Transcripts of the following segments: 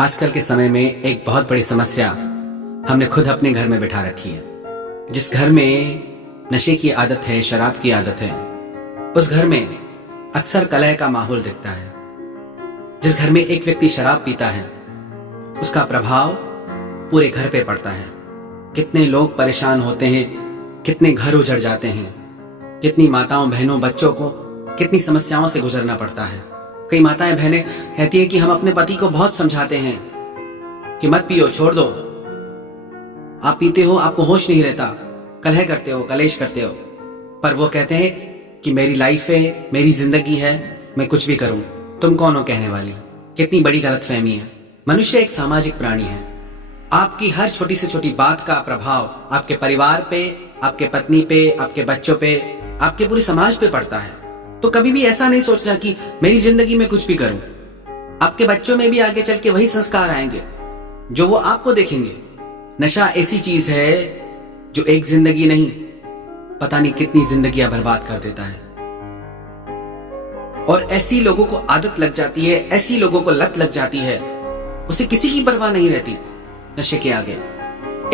आजकल के समय में एक बहुत बड़ी समस्या हमने खुद अपने घर में बिठा रखी है। जिस घर में नशे की आदत है, शराब की आदत है, उस घर में अक्सर कलह का माहौल दिखता है। जिस घर में एक व्यक्ति शराब पीता है, उसका प्रभाव पूरे घर पे पड़ता है। कितने लोग परेशान होते हैं, कितने घर उजड़ जाते हैं, कितनी माताओं बहनों बच्चों को कितनी समस्याओं से गुजरना पड़ता है। कई माताएं बहनें कहती हैं कि हम अपने पति को बहुत समझाते हैं कि मत पियो, छोड़ दो, आप पीते हो, आपको होश नहीं रहता, कलह करते हो, कलेश करते हो। पर वो कहते हैं कि मेरी लाइफ है, मेरी जिंदगी है, मैं कुछ भी करूं, तुम कौन हो कहने वाली। कितनी बड़ी गलतफहमी है। मनुष्य एक सामाजिक प्राणी है। आपकी हर छोटी से छोटी बात का प्रभाव आपके परिवार पे, आपके पत्नी पे, आपके बच्चों पे, आपके पूरे समाज पे पड़ता है। तो कभी भी ऐसा नहीं सोचना कि मेरी जिंदगी में कुछ भी करूं। आपके बच्चों में भी आगे चल के वही संस्कार आएंगे जो वो आपको देखेंगे। नशा ऐसी चीज है जो एक जिंदगी नहीं, पता नहीं कितनी जिंदगियां बर्बाद कर देता है। और ऐसी लोगों को आदत लग जाती है, ऐसी लोगों को लत लग जाती है, उसे किसी की परवाह नहीं रहती नशे के आगे।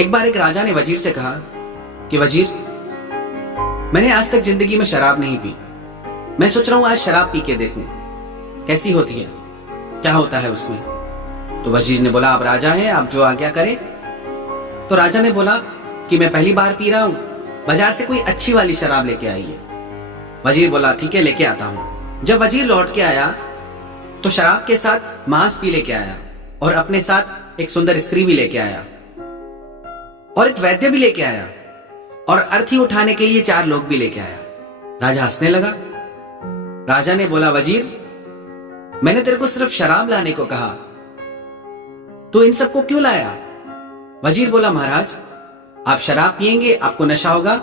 एक बार एक राजा ने वजीर से कहा कि वजीर, मैंने आज तक जिंदगी में शराब नहीं पी, मैं सोच रहा हूं आज शराब पी के देखूं कैसी होती है, क्या होता है उसमें। तो वजीर ने बोला, आप राजा हैं, आप जो आज्ञा करें। तो राजा ने बोला कि मैं पहली बार पी रहा हूं, बाजार से कोई अच्छी वाली शराब लेके आइए। वजीर बोला, ठीक है, लेके आता हूं। जब वजीर लौट के आया तो शराब के साथ मांस भी लेके आया और अपने साथ एक सुंदर स्त्री भी लेके आया और एक वैद्य भी लेके आया और अर्थी उठाने के लिए 4 लोग भी लेके आया। राजा हंसने लगा। राजा ने बोला, वजीर, मैंने तेरे को सिर्फ शराब लाने को कहा, तो इन सबको क्यों लाया। वजीर बोला, महाराज, आप शराब पिएंगे, आपको नशा होगा,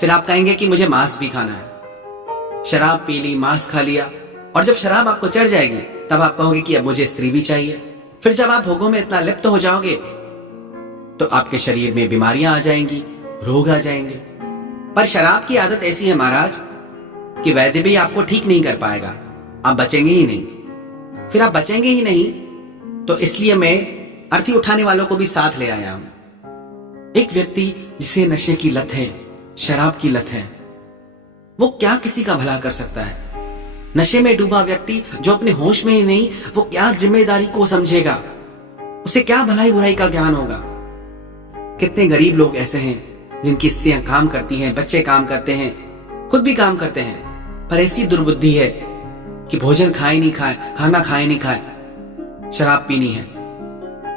फिर आप कहेंगे कि मुझे मांस भी खाना है। शराब पी ली, मांस खा लिया, और जब शराब आपको चढ़ जाएगी तब आप कहोगे कि अब मुझे स्त्री भी चाहिए। फिर जब आप भोगों में इतना लिप्त हो जाओगे तो आपके शरीर में बीमारियां आ जाएंगी, रोग आ जाएंगे। पर शराब की आदत ऐसी है महाराज कि वैद्य भी आपको ठीक नहीं कर पाएगा, आप बचेंगे ही नहीं। फिर आप बचेंगे ही नहीं तो इसलिए मैं अर्थी उठाने वालों को भी साथ ले आया हूं। एक व्यक्ति जिसे नशे की लत है, शराब की लत है, वो क्या किसी का भला कर सकता है। नशे में डूबा व्यक्ति जो अपने होश में ही नहीं, वो क्या जिम्मेदारी को समझेगा, उसे क्या भलाई बुराई का ज्ञान होगा। कितने गरीब लोग ऐसे हैं जिनकी स्त्रियां काम करती हैं, बच्चे काम करते हैं, खुद भी काम करते हैं, पर ऐसी दुर्बुद्धि है कि भोजन खाए नहीं खाए, खाना खाए नहीं खाए, शराब पीनी है,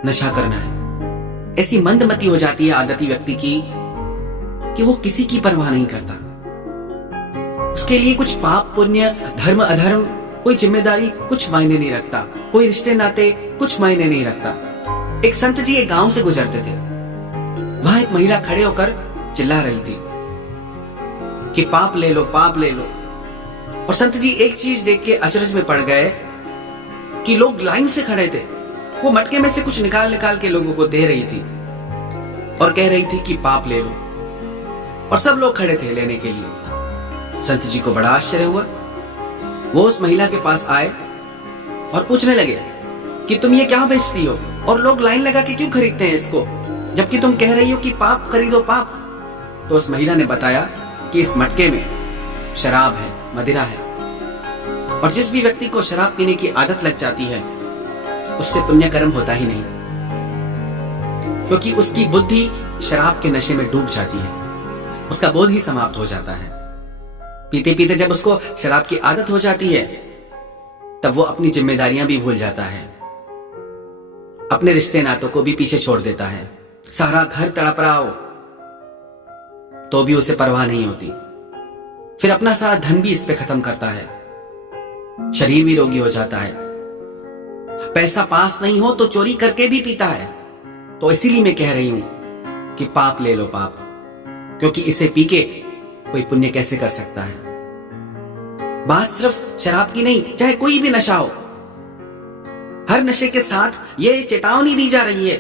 नशा करना है। ऐसी मंदमती हो जाती है आदती व्यक्ति की कि वो किसी की परवाह नहीं करता। उसके लिए कुछ पाप पुण्य, धर्म अधर्म, कोई जिम्मेदारी कुछ मायने नहीं रखता, कोई रिश्ते नाते कुछ मायने नहीं रखता। एक संत जी एक गांव से गुजरते थे। वहां एक महिला खड़े होकर चिल्ला रही थी कि पाप ले लो, पाप ले लो। और संत जी एक चीज देख के अचरज में पड़ गए कि लोग लाइन से खड़े थे। वो मटके में से कुछ निकाल निकाल के लोगों को दे रही थी और कह रही थी कि पाप ले लो, और सब लोग खड़े थे लेने के लिए। संत जी को बड़ा आश्चर्य हुआ। वो उस महिला के पास आए और पूछने लगे कि तुम ये क्या बेचती हो और लोग लाइन लगा के क्यों खरीदते हैं इसको, जबकि तुम कह रही हो कि पाप खरीदो, पाप। तो उस महिला ने बताया कि इस मटके में शराब है, मदिरा है, और जिस भी व्यक्ति को शराब पीने की आदत लग जाती है उससे पुण्य कर्म होता ही नहीं, क्योंकि उसकी बुद्धि शराब के नशे में डूब जाती है, उसका बोध ही समाप्त हो जाता है। पीते पीते जब उसको शराब की आदत हो जाती है तब वो अपनी जिम्मेदारियां भी भूल जाता है, अपने रिश्ते नातों को भी पीछे छोड़ देता है। सारा घर तड़प रहा हो तो भी उसे परवाह नहीं होती। फिर अपना सारा धन भी इस पे खत्म करता है, शरीर भी रोगी हो जाता है। पैसा पास नहीं हो तो चोरी करके भी पीता है। तो इसीलिए मैं कह रही हूं कि पाप ले लो, पाप, क्योंकि इसे पी के कोई पुण्य कैसे कर सकता है। बात सिर्फ शराब की नहीं, चाहे कोई भी नशा हो, हर नशे के साथ यह चेतावनी दी जा रही है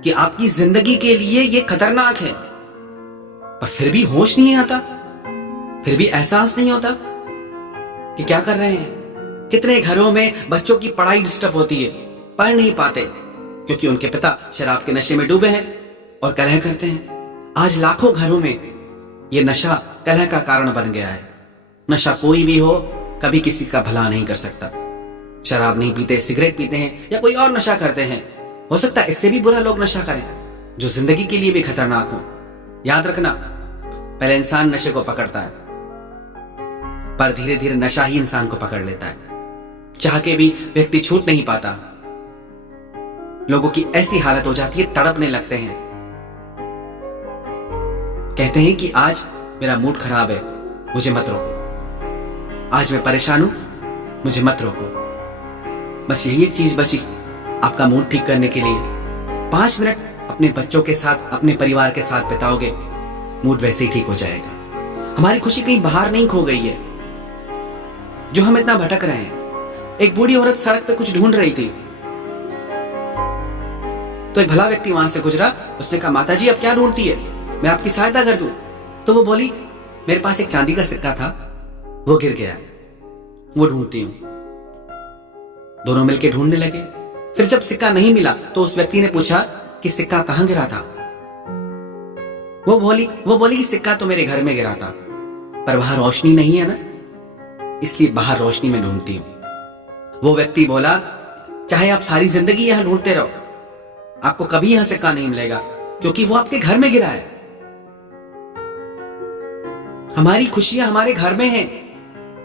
कि आपकी जिंदगी के लिए यह खतरनाक है। पर फिर भी होश नहीं आता, फिर भी एहसास नहीं होता कि क्या कर रहे हैं। कितने घरों में बच्चों की पढ़ाई डिस्टर्ब होती है, पढ़ नहीं पाते, क्योंकि उनके पिता शराब के नशे में डूबे हैं और कलह करते हैं। आज लाखों घरों में ये नशा कलह का कारण बन गया है। नशा कोई भी हो, कभी किसी का भला नहीं कर सकता। शराब नहीं पीते, सिगरेट पीते हैं या कोई और नशा करते हैं, हो सकता है इससे भी बुरा लोग नशा करें जो जिंदगी के लिए भी खतरनाक हो। याद रखना, पहले इंसान नशे को पकड़ता है, पर धीरे धीरे नशा ही इंसान को पकड़ लेता है। चाह के भी व्यक्ति छूट नहीं पाता। लोगों की ऐसी हालत हो जाती है, तड़पने लगते हैं, कहते हैं कि आज मेरा मूड खराब है, मुझे मत रोको। आज मैं परेशान हूं, मुझे मत रोको। बस यही एक चीज बची आपका मूड ठीक करने के लिए। 5 मिनट अपने बच्चों के साथ, अपने परिवार के साथ बिताओगे, मूड वैसे ही ठीक हो जाएगा। हमारी खुशी कहीं बाहर नहीं खो गई है जो हम इतना भटक रहे हैं। एक बूढ़ी औरत सड़क पे कुछ ढूंढ रही थी, तो एक भला व्यक्ति वहां से गुजरा। उसने कहा, माता जी, अब क्या ढूंढती है, मैं आपकी सहायता कर दूं। तो वो बोली, मेरे पास एक चांदी का सिक्का था, वो गिर गया, वो ढूंढती हूं। दोनों मिलकर ढूंढने लगे। फिर जब सिक्का नहीं मिला तो उस व्यक्ति ने पूछा कि सिक्का कहां गिरा था। वो बोली कि सिक्का तो मेरे घर में गिरा था, पर वहां रोशनी नहीं है ना, इसलिए बाहर रोशनी में ढूंढती हूं। वो व्यक्ति बोला, चाहे आप सारी जिंदगी यहां ढूंढते रहो, आपको कभी यहां सिक्का नहीं मिलेगा, क्योंकि वो आपके घर में गिरा है। हमारी खुशियां हमारे घर में हैं,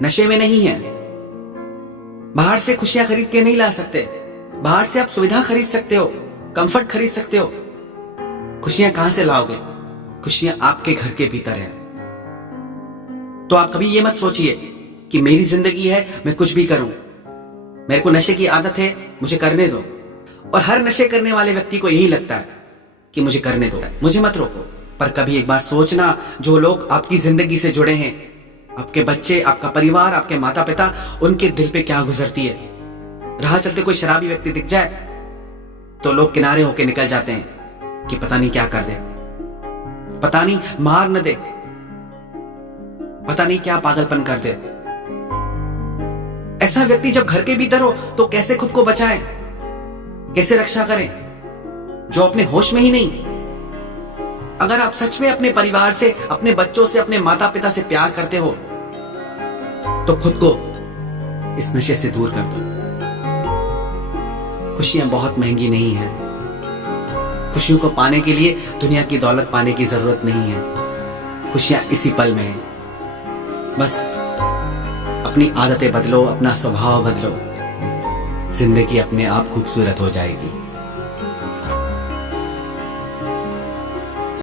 नशे में नहीं है। बाहर से खुशियां खरीद के नहीं ला सकते। बाहर से आप सुविधा खरीद सकते हो, कंफर्ट खरीद सकते हो। खुशियां कहां से लाओगे? खुशियां आपके घर के भीतर है। तो आप कभी ये मत सोचिए कि मेरी जिंदगी है, मैं कुछ भी करूं, मेरे को नशे की आदत है, मुझे करने दो। और हर नशे करने वाले व्यक्ति को यही लगता है कि मुझे करने दो, मुझे मत रोको। पर कभी एक बार सोचना, जो लोग आपकी जिंदगी से जुड़े हैं, आपके बच्चे, आपका परिवार, आपके माता पिता, उनके दिल पे क्या गुजरती है। राह चलते कोई शराबी व्यक्ति दिख जाए तो लोग किनारे होके निकल जाते हैं कि पता नहीं क्या कर दे, पता नहीं मार न दे, पता नहीं क्या पागलपन कर दे। ऐसा व्यक्ति जब घर के भीतर हो तो कैसे खुद को बचाएं, कैसे रक्षा करें, जो अपने होश में ही नहीं। अगर आप सच में अपने परिवार से, अपने बच्चों से, अपने माता पिता से प्यार करते हो तो खुद को इस नशे से दूर कर दो। खुशियां बहुत महंगी नहीं है। खुशियों को पाने के लिए दुनिया की दौलत पाने की जरूरत नहीं है। खुशियां इसी पल में है। बस अपनी आदतें बदलो, अपना स्वभाव बदलो, जिंदगी अपने आप खूबसूरत हो जाएगी।